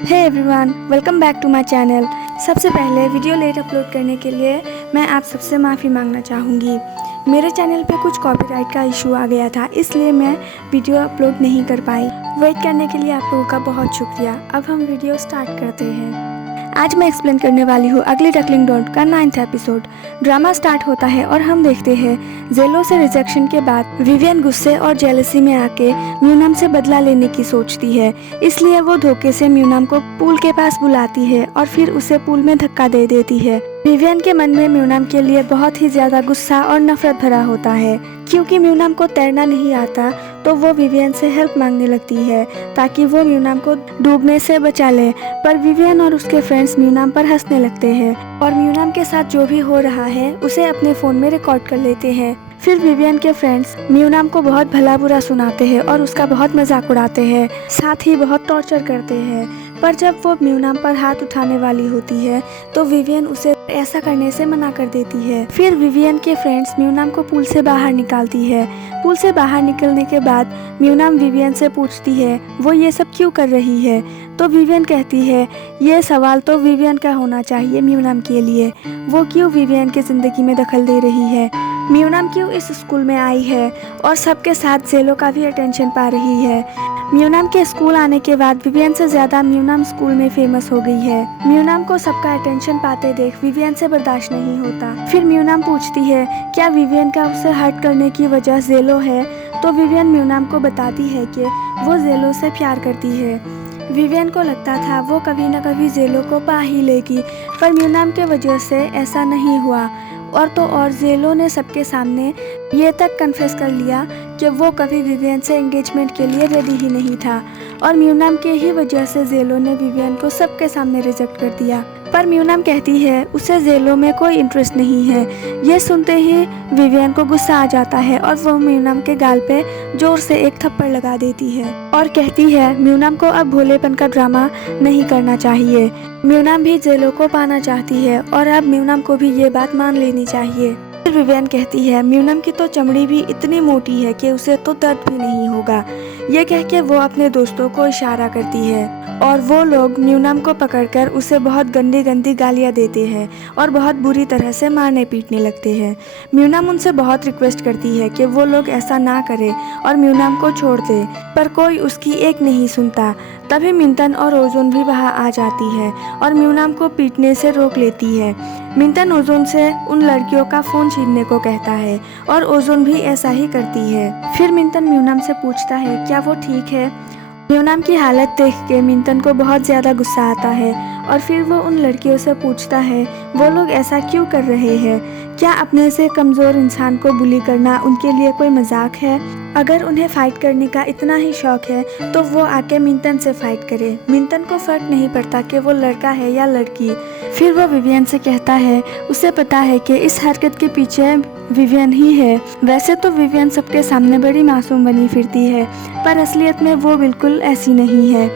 Hey everyone, welcome back to my channel. सबसे पहले video late upload करने के लिए मैं आप सबसे माफ़ी मांगना चाहूँगी। मेरे चैनल पे कुछ कॉपीराइट का इशू आ गया था, इसलिए मैं वीडियो अपलोड नहीं कर पाई। वेट करने के लिए आप लोगों का बहुत शुक्रिया। अब हम वीडियो स्टार्ट करते हैं। आज मैं एक्सप्लेन करने वाली हूँ अगली डकलिंग डॉट का 9th एपिसोड। ड्रामा स्टार्ट होता है और हम देखते हैं जेलो से रिजेक्शन के बाद विवियन गुस्से और जेलसी में आके म्यूनम से बदला लेने की सोचती है। इसलिए वो धोखे से म्यूनम को पूल के पास बुलाती है और फिर उसे पूल में धक्का दे देती है। विवियन के मन में म्यूनम के लिए बहुत ही ज्यादा गुस्सा और नफरत भरा होता है। क्योंकि म्यूनम को तैरना नहीं आता तो वो विवियन से हेल्प मांगने लगती है ताकि वो म्यूनम को डूबने से बचा ले। पर विवियन और उसके फ्रेंड्स म्यूनम पर हंसने लगते हैं और म्यूनम के साथ जो भी हो रहा है उसे अपने फोन में रिकॉर्ड कर लेते हैं। फिर विवियन के फ्रेंड्स म्यूनम को बहुत भला बुरा सुनाते हैं और उसका बहुत मजाक उड़ाते हैं, साथ ही बहुत टॉर्चर करते हैं। पर जब वो म्यूनम पर हाथ उठाने वाली होती है तो विवियन उसे ऐसा करने से मना कर देती है। फिर विवियन के फ्रेंड्स म्यूनम को पूल से बाहर निकालती है। पूल से बाहर निकलने के बाद म्यूनम विवियन से पूछती है वो ये सब क्यों कर रही है। तो विवियन कहती है ये सवाल तो विवियन का होना चाहिए म्यूनम के लिए, वो क्यों विवियन की जिंदगी में दखल दे रही है, म्यूनम क्यों इस स्कूल में आई है और सबके साथ जेलो का भी अटेंशन पा रही है। म्यूनम के स्कूल आने के बाद विवियन से ज्यादा म्यूनम स्कूल में फेमस हो गई है। म्यूनम को सबका अटेंशन पाते देख विवियन से बर्दाश्त नहीं होता। फिर म्यूनम पूछती है क्या विवियन का उसे हर्ट करने की वजह जेलो है। तो विवियन म्यूनम को बताती है कि वो जेलो से प्यार करती है। विवियन को लगता था वो कभी न कभी जेलो को पा ही लेगी, पर म्यूनम के वजह से ऐसा नहीं हुआ। और तो और जेलो ने सबके सामने ये तक कन्फेस कर लिया कि वो कभी विवियन से एंगेजमेंट के लिए रेडी ही नहीं था और म्यूनम के ही वजह से जेलो ने विवियन को सबके सामने रिजेक्ट कर दिया। पर म्यूनम कहती है उसे जेलो में कोई इंटरेस्ट नहीं है। ये सुनते ही विवियन को गुस्सा आ जाता है और वो म्यूनम के गाल पे जोर से एक थप्पड़ लगा देती है और कहती है म्यूनम को अब भोलेपन का ड्रामा नहीं करना चाहिए। म्यूनम भी जेलो को पाना चाहती है और अब म्यूनम को भी ये बात मान लेनी चाहिए। फिर विवियन कहती है म्यूनम की तो चमड़ी भी इतनी मोटी है कि उसे तो दर्द भी नहीं होगा। ये कह के वो अपने दोस्तों को इशारा करती है और वो लोग म्यूनम को पकड़कर उसे बहुत गंदी गंदी गालियाँ देते हैं और बहुत बुरी तरह से मारने पीटने लगते हैं। म्यूनम उनसे बहुत रिक्वेस्ट करती है कि वो लोग ऐसा ना करे और म्यूनम को छोड़ दे, पर कोई उसकी एक नहीं सुनता। तभी मिंटन और ओजोन भी वहाँ आ जाती है और म्यूनम को पीटने से रोक लेती है। मिंटन ओजोन से उन लड़कियों का फ़ोन छीनने को कहता है और ओजोन भी ऐसा ही करती है। फिर मिंटन म्यूनम से पूछता है क्या वो ठीक है। म्यूनम की हालत देख के मिंटन को बहुत ज़्यादा गुस्सा आता है और फिर वो उन लड़कियों से पूछता है वो लोग ऐसा क्यों कर रहे हैं, क्या अपने से कमज़ोर इंसान को बुली करना उनके लिए कोई मजाक है। अगर उन्हें फ़ाइट करने का इतना ही शौक है तो वो आके मिंटन से फ़ाइट करे, मिंटन को फ़र्क नहीं पड़ता कि वो लड़का है या लड़की। फिर वो विवियन से कहता है उसे पता है कि इस हरकत के पीछे विवियन ही है। वैसे तो विवियन सबके सामने बड़ी मासूम बनी फिरती है, पर असलियत में वो बिल्कुल ऐसी नहीं है।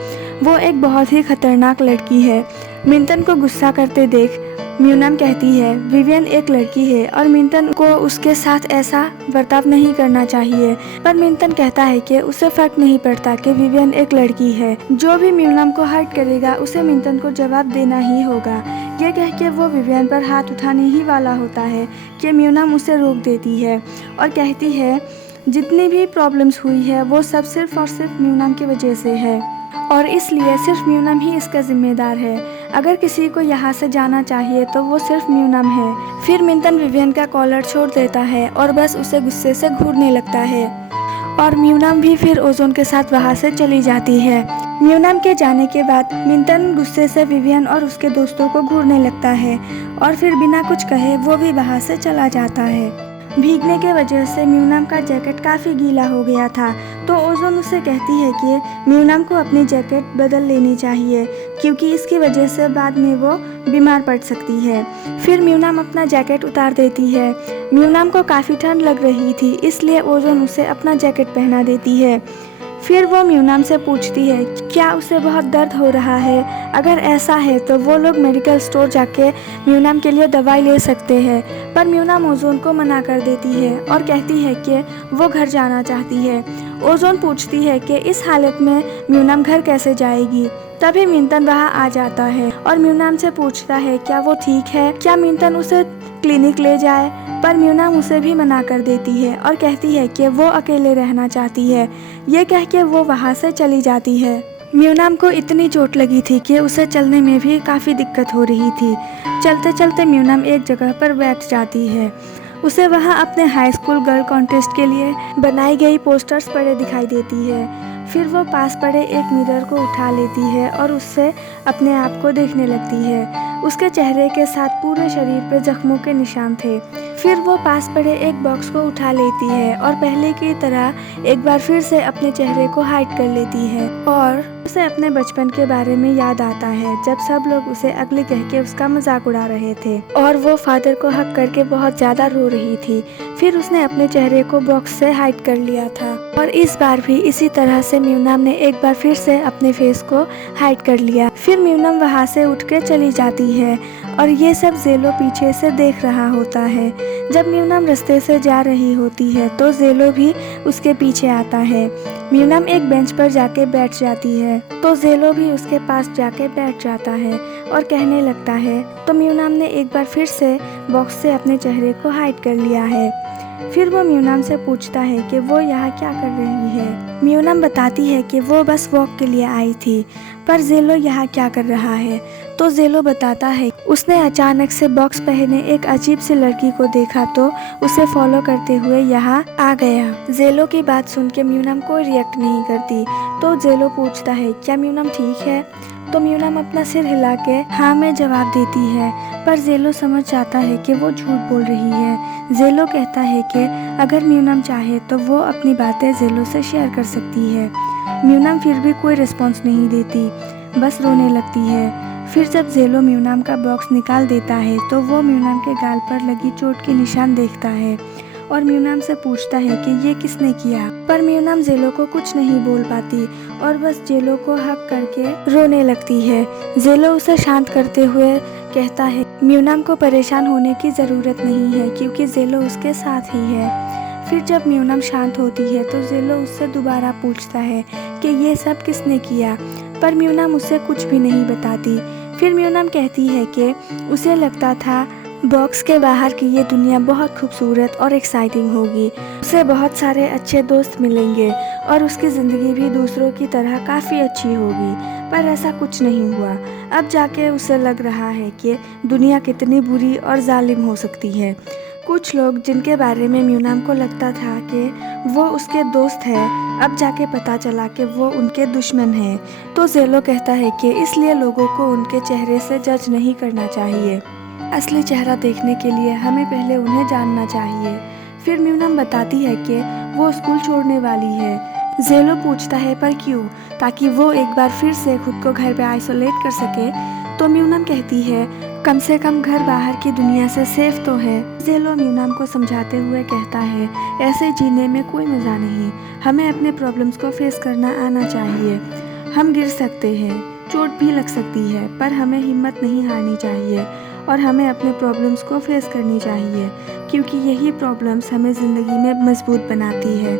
वो एक बहुत ही खतरनाक लड़की है। मिंटन को गुस्सा करते देख म्यूनम कहती है विवियन एक लड़की है और मिंटन को उसके साथ ऐसा बर्ताव नहीं करना चाहिए। पर मिंटन कहता है कि उसे फर्क नहीं पड़ता कि विवियन एक लड़की है, जो भी म्यूनम को हर्ट करेगा उसे मिंटन को जवाब देना ही होगा। ये कह के वो विवियन पर हाथ उठाने ही वाला होता है कि म्यूनम उसे रोक देती है और कहती है जितनी भी प्रॉब्लम्स हुई है वो सब सिर्फ और सिर्फ म्यूनम की वजह से है और इसलिए सिर्फ म्यूनम ही इसका जिम्मेदार है। अगर किसी को यहाँ से जाना चाहिए तो वो सिर्फ म्यूनम है। फिर मिंटन विवियन का कॉलर छोड़ देता है और बस उसे गुस्से से घूरने लगता है और म्यूनम भी फिर ओजोन के साथ वहाँ से चली जाती है। म्यूनम के जाने के बाद मिंटन गुस्से से विवियन और उसके दोस्तों को घूरने लगता है और फिर बिना कुछ कहे वो भी वहाँ से चला जाता है। भीगने के वजह से म्यूनम का जैकेट काफ़ी गीला हो गया था तो ओजोन उसे कहती है कि म्यूनम को अपनी जैकेट बदल लेनी चाहिए क्योंकि इसकी वजह से बाद में वो बीमार पड़ सकती है। फिर म्यूनम अपना जैकेट उतार देती है। म्यूनम को काफ़ी ठंड लग रही थी, इसलिए ओजोन उसे अपना जैकेट पहना देती है। फिर वो म्यूनम से पूछती है क्या उसे बहुत दर्द हो रहा है। अगर ऐसा है तो वो लोग मेडिकल स्टोर जाके म्यूनम के लिए दवाई ले सकते हैं, पर म्यूनम ओजोन को मना कर देती है और कहती है कि वो घर जाना चाहती है। ओजोन पूछती है कि इस हालत में म्यूनम घर कैसे जाएगी। तभी मिंतन वहाँ आ जाता है और म्यूनम से पूछता है क्या वो ठीक है, क्या मिंतन उसे क्लिनिक ले जाए। पर म्यूनम उसे भी मना कर देती है और कहती है कि वो अकेले रहना चाहती है। ये कह के वो वहाँ से चली जाती है। म्यूनम को इतनी चोट लगी थी कि उसे चलने में भी काफ़ी दिक्कत हो रही थी। चलते चलते म्यूनम एक जगह पर बैठ जाती है। उसे वहाँ अपने हाई स्कूल गर्ल कॉन्टेस्ट के लिए बनाई गई पोस्टर्स पड़े दिखाई देती है। फिर वो पास पड़े एक मिरर को उठा लेती है और उससे अपने आप को देखने लगती है। उसके चेहरे के साथ पूरे शरीर पे जख्मों के निशान थे। फिर वो पास पड़े एक बॉक्स को उठा लेती है और पहले की तरह एक बार फिर से अपने चेहरे को हाइड कर लेती है और उसे अपने बचपन के बारे में याद आता है जब सब लोग उसे अगली कह के उसका मजाक उड़ा रहे थे और वो फादर को हक करके बहुत ज्यादा रो रही थी। फिर उसने अपने चेहरे को बॉक्स से हाइड कर लिया था और इस बार भी इसी तरह से म्यूनम ने एक बार फिर से अपने फेस को हाइड कर लिया। फिर म्यूनम वहाँ से उठ के चली जाती है और ये सब जेलो पीछे से देख रहा होता है। जब म्यूनम रास्ते से जा रही होती है तो जेलो भी उसके पीछे आता है। म्यूनम एक बेंच पर जाके बैठ जाती है तो जेलो भी उसके पास जाके बैठ जाता है और कहने लगता है तो म्यूनम ने एक बार फिर से बॉक्स से अपने चेहरे को हाइड कर लिया है। फिर वो म्यूनम से पूछता है कि वो यहाँ क्या कर रही है। म्यूनम बताती है कि वो बस वॉक के लिए आई थी, पर जेलो यहाँ क्या कर रहा है। तो जेलो बताता है उसने अचानक से बॉक्स पहने एक अजीब सी लड़की को देखा तो उसे फॉलो करते हुए यहाँ आ गया। जेलो की बात सुन के म्यूनम कोई रिएक्ट नहीं करती तो जेलो पूछता है क्या म्यूनम ठीक है। तो म्यूनम अपना सिर हिला के हाँ में जवाब देती है, पर जेलो समझ जाता है कि वो झूठ बोल रही है। जेलो कहता है कि अगर म्यूनम चाहे तो वो अपनी बातें जेलो से शेयर कर सकती है। म्यूनम फिर भी कोई रिस्पॉन्स नहीं देती, बस रोने लगती है। फिर जब जेलो म्यूनम का बॉक्स निकाल देता है तो वो म्यूनम के गाल पर लगी चोट के निशान देखता है और म्यूनम से पूछता है कि ये किसने किया। पर म्यूनम जेलो को कुछ नहीं बोल पाती और बस जेलो को हक करके रोने लगती है। जेलो उसे शांत करते हुए कहता है म्यूनम को परेशान होने की ज़रूरत नहीं है क्योंकि जेलो उसके साथ ही है। फिर जब म्यूनम शांत होती है तो जेलो उससे दोबारा पूछता है कि ये सब किसने किया, पर म्यूनम उसे कुछ भी नहीं बताती। फिर म्यूनम कहती है कि उसे लगता था बॉक्स के बाहर की ये दुनिया बहुत खूबसूरत और एक्साइटिंग होगी, उसे बहुत सारे अच्छे दोस्त मिलेंगे और उसकी ज़िंदगी भी दूसरों की तरह काफ़ी अच्छी होगी, पर ऐसा कुछ नहीं हुआ। अब जाके उसे लग रहा है कि दुनिया कितनी बुरी और जालिम हो सकती है। कुछ लोग जिनके बारे में म्यूनम को लगता था कि वो उसके दोस्त है, अब जाके पता चला कि वो उनके दुश्मन हैं। तो जेलो कहता है कि इसलिए लोगों को उनके चेहरे से जज नहीं करना चाहिए, असली चेहरा देखने के लिए हमें पहले उन्हें जानना चाहिए। फिर म्यूनम बताती है कि वो स्कूल छोड़ने वाली है। जेलो पूछता है पर क्यों, ताकि वो एक बार फिर से खुद को घर पे आइसोलेट कर सके। तो म्यूनम कहती है कम से कम घर बाहर की दुनिया से सेफ तो है। जेलो म्यूनम को समझाते हुए कहता है ऐसे जीने में कोई मज़ा नहीं, हमें अपने प्रॉब्लम्स को फेस करना आना चाहिए। हम गिर सकते हैं, चोट भी लग सकती है, पर हमें हिम्मत नहीं हारनी चाहिए और हमें अपने प्रॉब्लम्स को फेस करनी चाहिए क्योंकि यही प्रॉब्लम्स हमें ज़िंदगी में मजबूत बनाती है।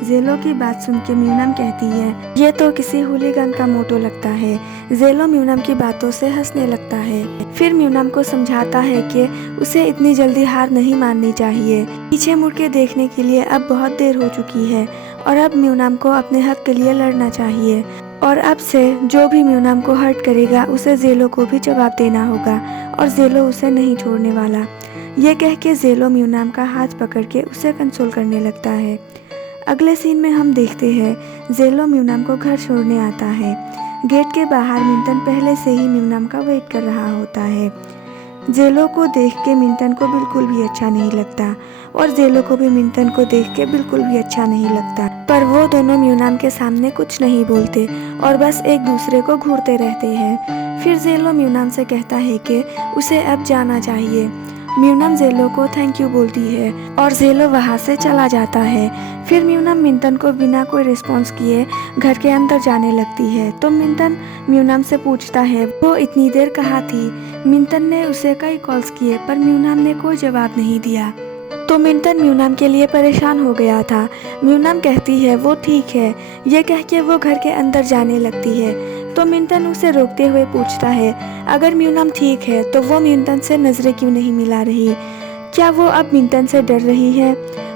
जेलो की बात सुन के म्यूनम कहती है ये तो किसी हुलीगन का मोटो लगता है। जेलो म्यूनम की बातों से हंसने लगता है। फिर म्यूनम को समझाता है कि उसे इतनी जल्दी हार नहीं माननी चाहिए। पीछे मुड़ के देखने के लिए अब बहुत देर हो चुकी है और अब म्यूनम को अपने हक के लिए लड़ना चाहिए और अब से जो भी म्यूनम को हर्ट करेगा उसे जेलो को भी जवाब देना होगा और जेलो उसे नहीं छोड़ने वाला। ये कह के जेलो म्यूनम का हाथ पकड़ के उसे कंसोल करने लगता है। अगले सीन में हम देखते हैं जेलो म्यूनम को घर छोड़ने आता है। गेट के बाहर मिंटन पहले से ही म्यूनम का वेट कर रहा होता है। जेलो को देख के मिंटन को बिल्कुल भी अच्छा नहीं लगता और जेलो को भी मिंटन को देख के बिल्कुल भी अच्छा नहीं लगता, पर वो दोनों म्यूनम के सामने कुछ नहीं बोलते और बस एक दूसरे को घूरते रहते हैं। फिर जेलो म्यूनम से कहता है कि उसे अब जाना चाहिए। म्यूनम जेलो को थैंक यू बोलती है और जेलो वहाँ से चला जाता है। फिर म्यूनम मिंटन को बिना कोई रिस्पॉन्स किए घर के अंदर जाने लगती है। तो मिंटन म्यूनम से पूछता है वो इतनी देर कहाँ थी। मिंटन ने उसे कई कॉल्स किए पर म्यूनम ने कोई जवाब नहीं दिया। तो मिंटन म्यूनाम के लिए परेशान हो गया था। म्यूनाम कहती है वो ठीक है, ये कह के वो घर के अंदर जाने लगती है। तो मिंटन उसे रोकते हुए पूछता है अगर म्यूनाम ठीक है तो वो मिंटन से नज़रें क्यों नहीं मिला रही, क्या वो अब मिंटन से डर रही है।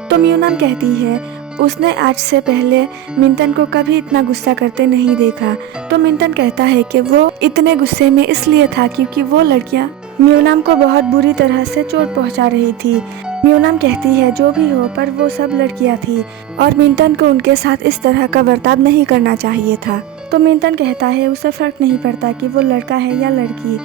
तो म्यूनाम कहती है उसने आज से पहले मिंटन को कभी इतना गुस्सा करते नहीं देखा। तो मिंटन कहता है कि वो इतने गुस्से में इसलिए था क्योंकि वो लड़कियां म्यूनाम को बहुत बुरी तरह से चोट पहुंचा रही थी। म्यूनाम कहती है जो भी हो पर वो सब लड़कियां थी और मिंटन को उनके साथ इस तरह का बर्ताव नहीं करना चाहिए था। तो मिंटन कहता है उसे फर्क नहीं पड़ता कि वो लड़का है या लड़की,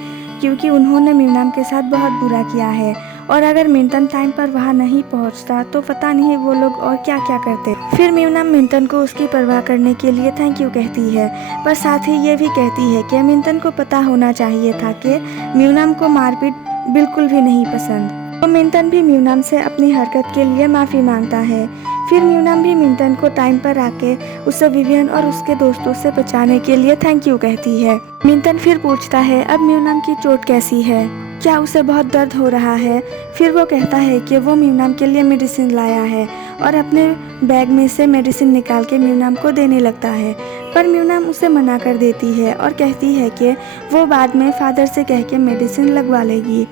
क्योंकि उन्होंने म्यूनाम के साथ बहुत बुरा किया है और अगर मिंटन टाइम पर वहाँ नहीं पहुँचता तो पता नहीं वो लोग और क्या क्या करते। फिर म्यूनाम मिंटन को उसकी परवाह करने के लिए थैंक यू कहती है, पर साथ ही ये भी कहती है कि मिंटन को पता होना चाहिए था कि म्यूनाम को मारपीट बिल्कुल भी नहीं पसंद। तो मिंटन भी म्यूनाम से अपनी हरकत के लिए माफ़ी मांगता है। फिर म्यूनाम भी मिंटन को टाइम पर आके उसे विवियन और उसके दोस्तों से बचाने के लिए थैंक यू कहती है। मिंटन फिर पूछता है अब म्यूनाम की चोट कैसी है, क्या उसे बहुत दर्द हो रहा है। फिर वो कहता है कि वो म्यूनाम के लिए मेडिसिन लाया है और अपने बैग में से मेडिसिन निकाल के म्यूनाम को देने लगता है, पर म्यूनाम उसे मना कर देती है और कहती है कि वो बाद में फादर से कह के मेडिसिन लगवा लेगी।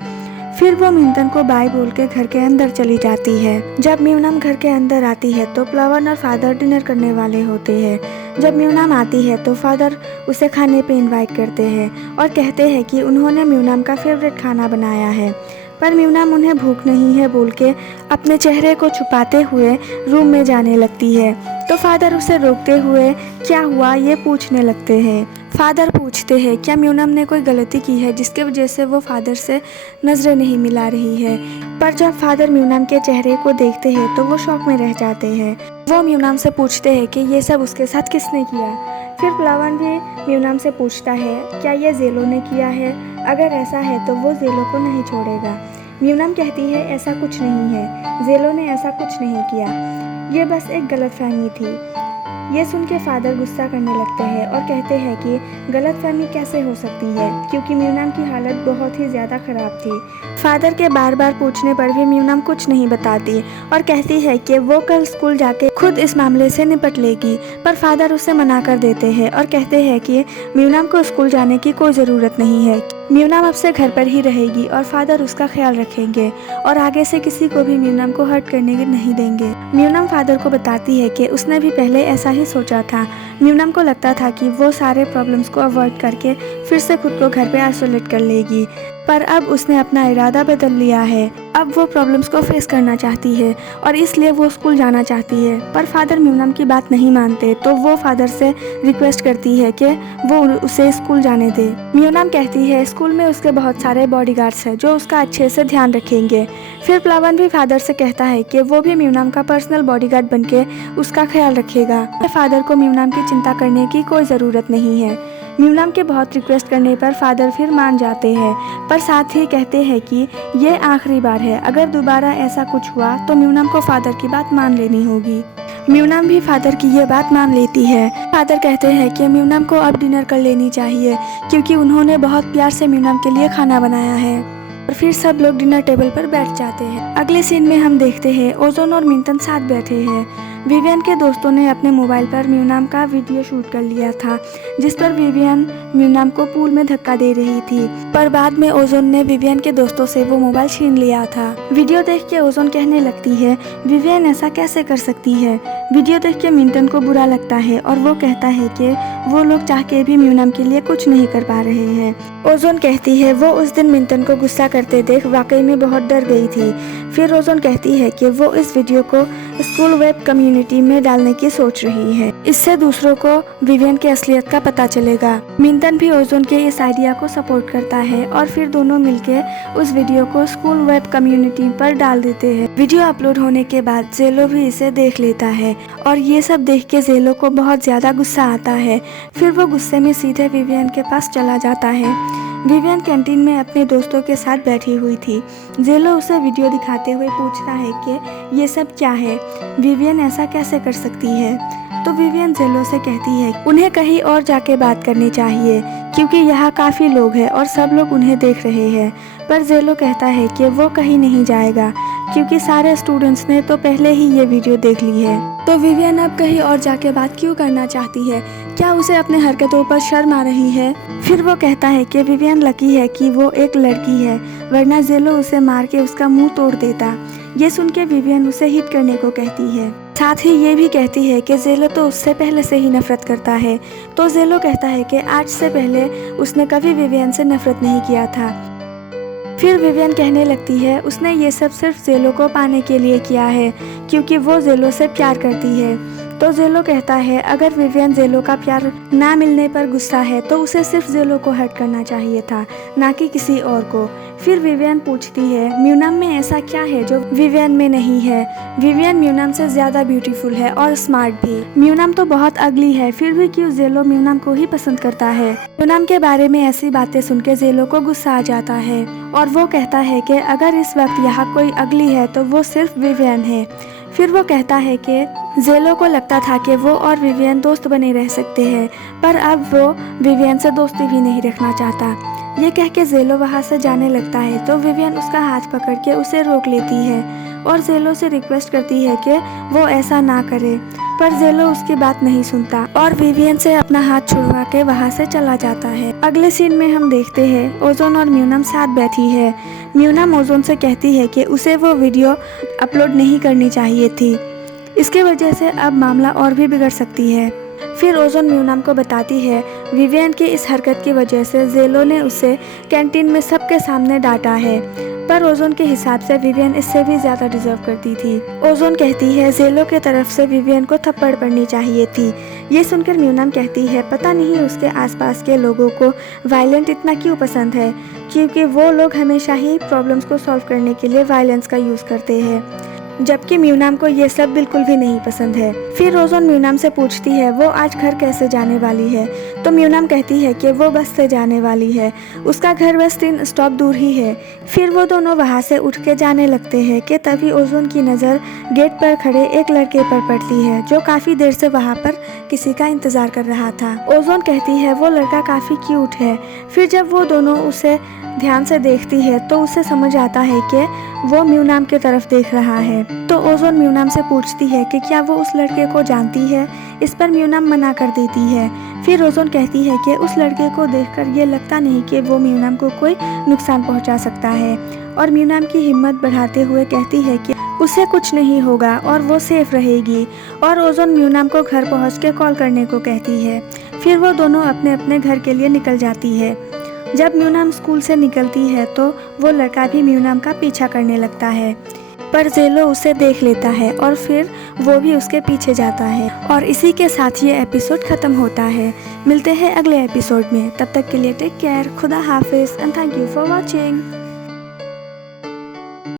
फिर वो मिंटन को बाय बोल के घर के अंदर चली जाती है। जब म्यूनाम घर के अंदर आती है तो प्लवन और फादर डिनर करने वाले होते हैं। जब म्यूनाम आती है तो फादर उसे खाने पे इनवाइट करते हैं और कहते हैं कि उन्होंने म्यूनाम का फेवरेट खाना बनाया है, पर म्यूनाम उन्हें भूख नहीं है बोल के अपने चेहरे को छुपाते हुए रूम में जाने लगती है। तो फादर उसे रोकते हुए क्या हुआ ये पूछने लगते हैं। फादर पूछते हैं क्या म्यूनाम ने कोई गलती की है जिसके वजह से वो फादर से नज़रें नहीं मिला रही है, पर जब फादर म्यूनाम के चेहरे को देखते हैं तो वो शॉक में रह जाते हैं। वो म्यूनाम से पूछते हैं कि ये सब उसके साथ किसने किया। फिर प्लवन भी म्यूनाम से पूछता है क्या ये जेलो ने किया है, अगर ऐसा है तो वो जेलो को नहीं छोड़ेगा। म्यूनाम कहती है ऐसा कुछ नहीं है, जेलो ने ऐसा कुछ नहीं किया, ये बस एक गलतफहमी थी। ये सुन के फादर गुस्सा करने लगते हैं और कहते हैं कि गलतफहमी कैसे हो सकती है, क्योंकि म्यूनाम की हालत बहुत ही ज़्यादा ख़राब थी। फादर के बार बार पूछने पर भी म्यूनाम कुछ नहीं बताती और कहती है कि वो कल स्कूल जाके खुद इस मामले से निपट लेगी, पर फादर उसे मना कर देते हैं और कहते हैं कि म्यूनाम को स्कूल जाने की कोई ज़रूरत नहीं है, म्यूनाम अब से घर पर ही रहेगी और फादर उसका ख्याल रखेंगे और आगे से किसी को भी म्यूनाम को हर्ट करने नहीं देंगे। म्यूनाम फादर को बताती है कि उसने भी पहले ऐसा ही सोचा था। म्यूनाम को लगता था कि वो सारे प्रॉब्लम्स को अवॉइड करके फिर से खुद को घर पे आइसोलेट कर लेगी, पर अब उसने अपना इरादा बदल लिया है। अब वो प्रॉब्लम्स को फेस करना चाहती है और इसलिए वो स्कूल जाना चाहती है, पर फादर म्यूनाम की बात नहीं मानते। तो वो फादर से रिक्वेस्ट करती है कि वो उसे स्कूल जाने दे। म्यूनाम कहती है स्कूल में उसके बहुत सारे बॉडीगार्ड्स हैं जो उसका अच्छे से ध्यान रखेंगे। फिर प्लवन भी फादर से कहता है कि वो भी म्यूनाम का पर्सनल बॉडीगार्ड बनके उसका ख्याल रखेगा। फादर को म्यूनाम की चिंता करने की कोई ज़रूरत नहीं है। म्यूनाम के बहुत रिक्वेस्ट करने पर फादर फिर मान जाते हैं, पर साथ ही कहते हैं कि ये आखिरी बार है, अगर दोबारा ऐसा कुछ हुआ तो म्यूनाम को फादर की बात मान लेनी होगी। म्यूनाम भी फादर की ये बात मान लेती है। फादर कहते हैं कि म्यूनाम को अब डिनर कर लेनी चाहिए क्योंकि उन्होंने बहुत प्यार से म्यूनाम के लिए खाना बनाया है। और फिर सब लोग डिनर टेबल पर बैठ जाते हैं। अगले सीन में हम देखते हैं ओजोन और मिंटन साथ बैठे हैं। विवियन के दोस्तों ने अपने मोबाइल पर म्यूनाम का वीडियो शूट कर लिया था, जिस पर विवियन म्यूनाम को पूल में धक्का दे रही थी, पर बाद में ओजोन ने विवियन के दोस्तों से वो मोबाइल छीन लिया था। वीडियो देख के ओजोन कहने लगती है विवियन ऐसा कैसे कर सकती है। वीडियो देख के मिंटन को बुरा लगता है और वो कहता है कि वो लोग चाह के भी म्यूनाम के लिए कुछ नहीं कर पा रहे हैं। ओजोन कहती है वो उस दिन मिंटन को गुस्सा करते देख वाकई में बहुत डर गई थी। फिर ओजोन कहती है कि वो इस वीडियो को स्कूल वेब कम्युनिटी में डालने की सोच रही है, इससे दूसरों को विवियन के असलियत का पता चलेगा। मिंटन भी ओजोन के इस आइडिया को सपोर्ट करता है और फिर दोनों मिलके उस वीडियो को स्कूल वेब कम्युनिटी पर डाल देते हैं। वीडियो अपलोड होने के बाद जेलो भी इसे देख लेता है और ये सब देख के जेलो को बहुत ज्यादा गुस्सा आता है। फिर वो गुस्से में सीधे विवियन के पास चला जाता है। विवियन कैंटीन में अपने दोस्तों के साथ बैठी हुई थी। जेलो उसे वीडियो दिखाते हुए पूछता है कि ये सब क्या है, विवियन ऐसा कैसे कर सकती है। तो विवियन जेलो से कहती है उन्हें कहीं और जाके बात करनी चाहिए क्योंकि यहाँ काफ़ी लोग हैं और सब लोग उन्हें देख रहे हैं। पर जेलो कहता है कि वो कहीं नहीं जाएगा क्योंकि सारे स्टूडेंट्स ने तो पहले ही ये वीडियो देख ली है। तो विवियन अब कहीं और जाके बात क्यों करना चाहती है? क्या उसे अपने हरकतों पर शर्म आ रही है? फिर वो कहता है कि विवियन लकी है कि वो एक लड़की है, वरना जेलो उसे मार के उसका मुंह तोड़ देता। ये सुन के विवियन उसे हिट करने को कहती है। साथ ही ये भी कहती है कि जेलो तो उससे पहले से ही नफरत करता है। तो जेलो कहता है कि आज से पहले उसने कभी विवियन से नफरत नहीं किया था। फिर विवियन कहने लगती है उसने ये सब सिर्फ जेलो को पाने के लिए किया है, क्योंकि वो जेलो से प्यार करती है। तो जेलो कहता है अगर विवियन जेलो का प्यार ना मिलने पर गुस्सा है तो उसे सिर्फ जेलो को हर्ट करना चाहिए था, ना कि किसी और को। फिर विवियन पूछती है म्यूनम में ऐसा क्या है जो विवियन में नहीं है? विवियन म्यूनम से ज्यादा ब्यूटीफुल है और स्मार्ट भी। म्यूनम तो बहुत अगली है, फिर भी क्यों जेलो म्यूनम को ही पसंद करता है? म्यूनम के बारे में ऐसी बातें सुन के जेलो को गुस्सा आ जाता है और वो कहता है कि अगर इस वक्त यहाँ कोई अगली है तो वो सिर्फ विवियन है। फिर वो कहता है कि जेलो को लगता था कि वो और विवियन दोस्त बने रह सकते हैं, पर अब वो विवियन से दोस्ती भी नहीं रखना चाहता। ये कह के जेलो वहाँ से जाने लगता है तो विवियन उसका हाथ पकड़ के उसे रोक लेती है और जेलो से रिक्वेस्ट करती है कि वो ऐसा ना करे, पर जेलो उसकी बात नहीं सुनता और विवियन से अपना हाथ छुड़वा के वहाँ से चला जाता है। अगले सीन में हम देखते हैं ओजोन और म्यूनम साथ बैठी है। म्यूनम ओजोन से कहती है कि उसे वो वीडियो अपलोड नहीं करनी चाहिए थी, इसकी वजह से अब मामला और भी बिगड़ सकती है। फिर ओजोन म्यूनम को बताती है विवियन की इस हरकत की वजह से जेलो ने उसे कैंटीन में सबके सामने डांटा है, पर ओजोन के हिसाब से विवियन इससे भी ज्यादा डिजर्व करती थी। ओजोन कहती है जेलो के तरफ से विवियन को थप्पड़ पड़नी चाहिए थी। ये सुनकर म्यूनम कहती है पता नहीं उसके आसपास के लोगों को वायलेंट इतना क्यों पसंद है, क्योंकि वो लोग हमेशा ही प्रॉब्लम्स को सॉल्व करने के लिए वायलेंस का यूज करते हैं, जबकि म्यूनम को ये सब बिल्कुल भी नहीं पसंद है। फिर ओजोन म्यूनम से पूछती है वो आज घर कैसे जाने वाली है, तो म्यूनम कहती है कि वो बस से जाने वाली है, उसका घर बस 3 स्टॉप दूर ही है। फिर वो दोनों वहाँ से उठ के जाने लगते हैं कि तभी ओजोन की नज़र गेट पर खड़े एक लड़के पर पड़ती है जो काफ़ी देर से वहाँ पर किसी का इंतज़ार कर रहा था। ओजोन कहती है वो लड़का काफ़ी क्यूट है। फिर जब वो दोनों उसे ध्यान से देखती है तो उसे समझ आता है कि वो म्यूनम की तरफ देख रहा है। तो ओजोन म्यूनम से पूछती है कि क्या वो उस लड़के को जानती है। इस पर म्यूनम मना कर देती है। फिर ओजोन कहती है कि उस लड़के को देखकर ये लगता नहीं कि वो म्यूनम को कोई नुकसान पहुंचा सकता है, और म्यूनम की हिम्मत बढ़ाते हुए कहती है कि उसे कुछ नहीं होगा और वो सेफ रहेगी। और ओजोन म्यूनम को घर पहुँच के कॉल करने को कहती है। फिर वो दोनों अपने अपने घर के लिए निकल जाती है। जब म्यूनम स्कूल से निकलती है तो वो लड़का भी म्यूनम का पीछा करने लगता है, पर जेलो उसे देख लेता है और फिर वो भी उसके पीछे जाता है। और इसी के साथ ये एपिसोड खत्म होता है। मिलते हैं अगले एपिसोड में, तब तक के लिए टेक केयर, खुदा हाफिज and thank you for watching.